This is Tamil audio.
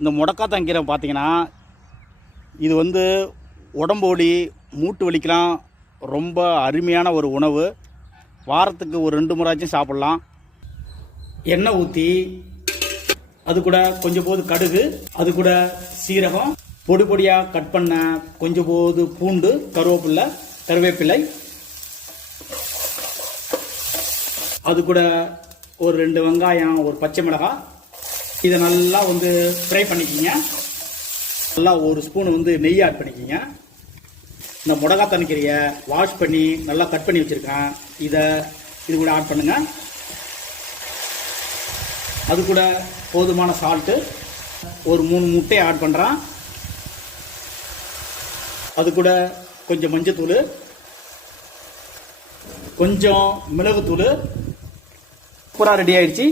இந்த முடக்காத்தான் கீரை பார்த்தீங்கன்னா இது வந்து உடம்பு வலி மூட்டு வலிக்கெலாம் ரொம்ப அருமையான ஒரு உணவு. வாரத்துக்கு ஒரு 2 முறையாச்சும் சாப்பிட்லாம். எண்ணெய் ஊற்றி அது கூட கொஞ்சம் போது கடுகு, அது கூட சீரகம், பொடி பொடியாக கட் பண்ண கொஞ்சம் போது பூண்டு, கருவேப்பிலை, அது கூட ஒரு 2 வெங்காயம், ஒரு பச்சை மிளகாய், இதை நல்லா வந்து ஃப்ரை பண்ணிக்கிங்க. நல்லா ஒரு ஸ்பூன் வந்து நெய் ஆட் பண்ணிக்கிங்க. இந்த முடக்காத்தான் கீரையை வாஷ் பண்ணி நல்லா கட் பண்ணி வச்சுருக்கேன். இது கூட ஆட் பண்ணுங்க. அது கூட போதுமான சால்ட்டு, ஒரு 3 முட்டையை ஆட் பண்ணுறேன். அது கூட கொஞ்சம் மஞ்சத்தூள், கொஞ்சம் மிளகுத்தூள். பூரா ரெடி ஆயிடுச்சு.